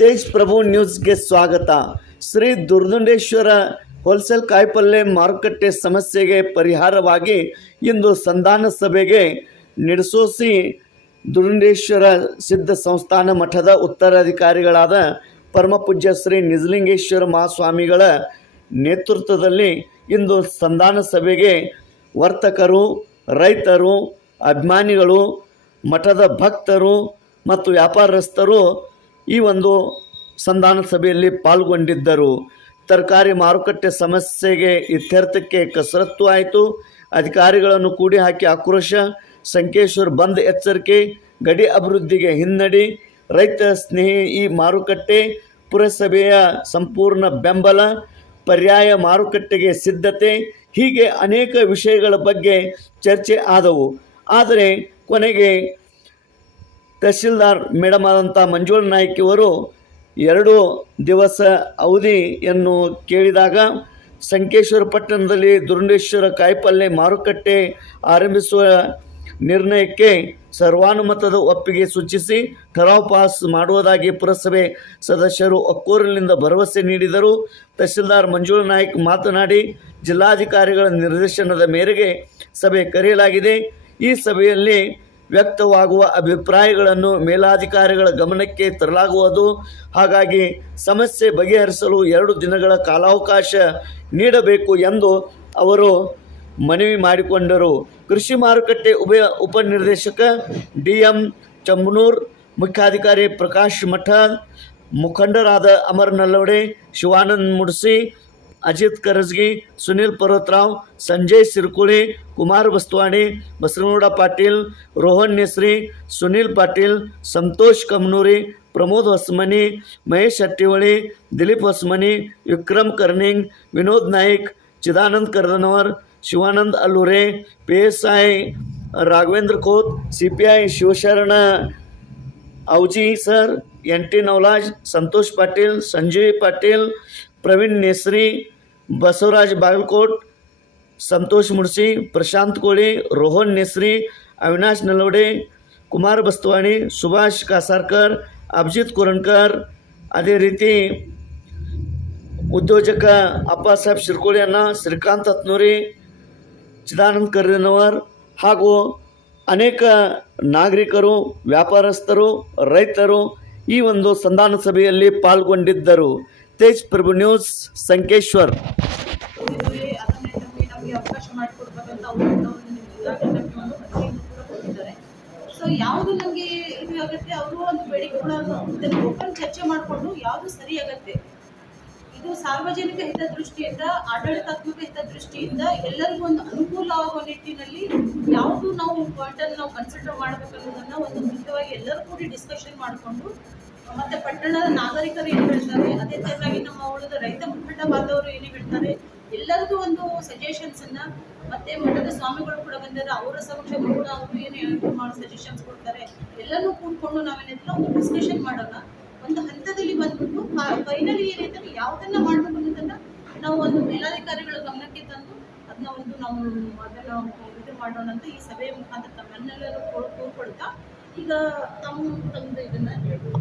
ತೇಜ್ ಪ್ರಭು ನ್ಯೂಸ್ಗೆ ಸ್ವಾಗತ. ಶ್ರೀ ದುರ್ದುಂಡೇಶ್ವರ ಹೋಲ್ಸೇಲ್ ಕಾಯಿಪಲ್ಯ ಮಾರುಕಟ್ಟೆ ಸಮಸ್ಯೆಗೆ ಪರಿಹಾರವಾಗಿ ಇಂದು ಸಂಧಾನ ಸಭೆಗೆ ನಿಡಸೋಸಿ ದುರ್ದುಂಡೇಶ್ವರ ಸಿದ್ಧ ಸಂಸ್ಥಾನ ಮಠದ ಉತ್ತರಾಧಿಕಾರಿಗಳಾದ ಪರಮಪೂಜ್ಯ ಶ್ರೀ ನಿಜಲಿಂಗೇಶ್ವರ ಮಹಾಸ್ವಾಮಿಗಳ ನೇತೃತ್ವದಲ್ಲಿ ಇಂದು ಸಂಧಾನ ಸಭೆಗೆ ವರ್ತಕರು, ರೈತರು, ಅಭಿಮಾನಿಗಳು, ಮಠದ ಭಕ್ತರು ಮತ್ತು ವ್ಯಾಪಾರಸ್ಥರು ಈ ಒಂದು ಸಂಧಾನ ಸಭೆಯಲ್ಲಿ ಪಾಲ್ಗೊಂಡಿದ್ದರು. ತರಕಾರಿ ಮಾರುಕಟ್ಟೆ ಸಮಸ್ಯೆಗೆ ಇತ್ಯರ್ಥಕ್ಕೆ ಕಸರತ್ತು ಆಯಿತು. ಅಧಿಕಾರಿಗಳನ್ನು ಕೂಡಿ ಹಾಕಿ ಆಕ್ರೋಶ. ಸಂಕೇಶ್ವರ್ ಬಂದ್ ಎಚ್ಚರಿಕೆ. ಗಡಿ ಅಭಿವೃದ್ಧಿಗೆ ಹಿನ್ನಡಿ. ರೈತ ಸ್ನೇಹಿ ಈ ಮಾರುಕಟ್ಟೆ ಪುರಸಭೆಯ ಸಂಪೂರ್ಣ ಬೆಂಬಲ. ಪರ್ಯಾಯ ಮಾರುಕಟ್ಟೆಗೆ ಸಿದ್ಧತೆ. ಹೀಗೆ ಅನೇಕ ವಿಷಯಗಳ ಬಗ್ಗೆ ಚರ್ಚೆ ಆದವು. ಆದರೆ ಕೊನೆಗೆ ತಹಶೀಲ್ದಾರ್ ಮೇಡಮ್ ಆದಂಥ ಮಂಜುಳ ನಾಯ್ಕ್ ಇವರು ಎರಡು ದಿವಸ ಅವಧಿಯನ್ನು ಕೇಳಿದಾಗ ಸಂಕೇಶ್ವರ ಪಟ್ಟಣದಲ್ಲಿ ದುರುಂಡೇಶ್ವರ ಕಾಯಿಪಲ್ಲೆ ಮಾರುಕಟ್ಟೆ ಆರಂಭಿಸುವ ನಿರ್ಣಯಕ್ಕೆ ಸರ್ವಾನುಮತದ ಒಪ್ಪಿಗೆ ಸೂಚಿಸಿ ಠರಾವ್ ಪಾಸ್ ಮಾಡುವುದಾಗಿ ಪುರಸಭೆ ಸದಸ್ಯರು ಒಕ್ಕೂರಿನಿಂದ ಭರವಸೆ ನೀಡಿದರು. ತಹಸೀಲ್ದಾರ್ ಮಂಜುಳ ನಾಯ್ಕ್ ಮಾತನಾಡಿ, ಜಿಲ್ಲಾಧಿಕಾರಿಗಳ ನಿರ್ದೇಶನದ ಮೇರೆಗೆ ಸಭೆ ಕರೆಯಲಾಗಿದೆ. ಈ ಸಭೆಯಲ್ಲಿ ವ್ಯಕ್ತವಾಗುವ ಅಭಿಪ್ರಾಯಗಳನ್ನು ಮೇಲಾಧಿಕಾರಿಗಳ ಗಮನಕ್ಕೆ ತರಲಾಗುವುದು. ಹಾಗಾಗಿ ಸಮಸ್ಯೆ ಬಗೆಹರಿಸಲು ಎರಡು ದಿನಗಳ ಕಾಲಾವಕಾಶ ನೀಡಬೇಕು ಎಂದು ಅವರು ಮನವಿ ಮಾಡಿಕೊಂಡರು. ಕೃಷಿ ಮಾರುಕಟ್ಟೆ ಉಪ ಉಪನಿರ್ದೇಶಕ ಡಿ ಎಂ ಚಮ್ಮನೂರ್ ಮುಖ್ಯಾಧಿಕಾರಿ ಪ್ರಕಾಶ್ ಮಠ, ಮುಖಂಡರಾದ Amar Nallavade, Shivanand Mudsi Ajit Karajagi Sunil Paratrao Sanjay Sirkule Kumar Bastawane Basargouda Patil Rohan Nesare Sunil Patil Santosh Kamanore Pramod Hasmane Mahesh Hattiwale Dilip Hasmane Vikram Karning Vinod Naik Chidanand Kardanwar Shivanand Alure P S I Raghavendra Khot C P I Shivsharan Avaji sir N T Navlaj Santosh Patil Sanjay Patil Praveen Nesri, Basavaraj Bagalkot, Santosh Mudsi, Prashant Koli, Rohan Nesri, Avinash Nalawade Kumar ಬಸ್ತವಾಣಿ Subhash ಕಾಸಾರ್ಕರ್, Abhijit ಕುರಣ್ಕರ್. ಅದೇ ರೀತಿ ಉದ್ಯೋಜಕ ಅಪ್ಪಾಸಾಹೇಬ್ ಶಿರ್ಕೋಳಿ ಅಣ್ಣ, ಶ್ರೀಕಾಂತ್ ಹತ್ನೂರಿ, ಚಿದಾನಂದ್ ಕರ್ದಿನವರ್ ಹಾಗೂ ಅನೇಕ ನಾಗರಿಕರು, ವ್ಯಾಪಾರಸ್ಥರು, ರೈತರು ಈ ಒಂದು ಸಂಧಾನ ಸಭೆಯಲ್ಲಿ ಪಾಲ್ಗೊಂಡಿದ್ದರು. ತೇಜ್ ಪ್ರಭು ನ್ಯೂಸ್, ಸಂಕೇಶ್ವರ್. ಯಾವುದು ನಮಗೆ ಇದು ಆಗುತ್ತೆ, ಅವರು ಒಂದು ಬೇಡಿಕೆ ಕೂಡ ಇದನ್ನು ಓಪನ್ ಚರ್ಚೆ ಮಾಡಿಕೊಂಡು ಯಾವುದು ಸರಿ ಇದು ಸಾರ್ವಜನಿಕ ಹಿತದೃಷ್ಟಿಯಿಂದ, ಆಡಳಿತಾತ್ಮಕ ಹಿತದೃಷ್ಟಿಯಿಂದ ಎಲ್ಲರಿಗೂ ಒಂದು ಅನುಕೂಲ ಆಗುವ ನಿಟ್ಟಿನಲ್ಲಿ ಯಾವುದು ನಾವು ಪಾಯಿಂಟನ್ನು ನಾವು ಕನ್ಸಿಡರ್ ಮಾಡಬೇಕನ್ನೋದನ್ನ ಒಂದು ಮುಖ್ಯವಾಗಿ ಎಲ್ಲರೂ ಕೂಡಿ ಡಿಸ್ಕಷನ್ ಮಾಡಿಕೊಂಡು ಮತ್ತೆ ಪಟ್ಟಣದ ನಾಗರಿಕರು ಏನು ಹೇಳ್ತಾರೆ. ಅದೇ ತರನಾಗಿ ನಮ್ಮ ಉಳಿದ ರೈತ ಮುಖಂಡ ಬಾಂಧವರು ಏನು ಹೇಳ್ತಾರೆ. ಎಲ್ಲರಿಗೂ ಒಂದು ಸಜೆಷನ್ಸ್ ಅನ್ನ ಮತ್ತೆ ಮಠದ ಸ್ವಾಮಿಗಳು ಕೂಡ ಬಂದಿದ್ದಾರೆ. ಅವರ ಸಮಕ್ಷ ಕೂಡ ಅವರು ಏನು ಹೇಳ್ತಾರೆ ಮಾಡೋ ಸಜೆಷನ್ಸ್ ಕೊಡ್ತಾರೆ. ಎಲ್ಲನೂ ಕೂತ್ಕೊಂಡು ನಾವೇನೆಲ್ಲ ಒಂದು ಡಿಸ್ಕಷನ್ ಮಾಡೋಣ. ಒಂದು ಹಂತದಲ್ಲಿ ಬಂದ್ಬಿಟ್ಟು ಫೈನಲಿ ಏನೈತೆ ಯಾವುದನ್ನ ಮಾಡ್ಬೇಕು ಅನ್ನೋದನ್ನ ನಾವು ಒಂದು ಮೇಲಾಧಿಕಾರಿಗಳ ಗಮನಕ್ಕೆ ತಂದು ಅದನ್ನ ಒಂದು ನಾವು ಅದನ್ನ ಇದು ಮಾಡೋಣ ಅಂತ ಈ ಸಭೆಯ ಮುಖಾಂತರ ತಮ್ಮೆಲ್ಲರೂ ಕೋರ್ಕೊಳ್ತಾ ಈಗ ತಮ್ಮ ತಂದೆ ಇದನ್ನ ಹೇಳ್ಬೋದು.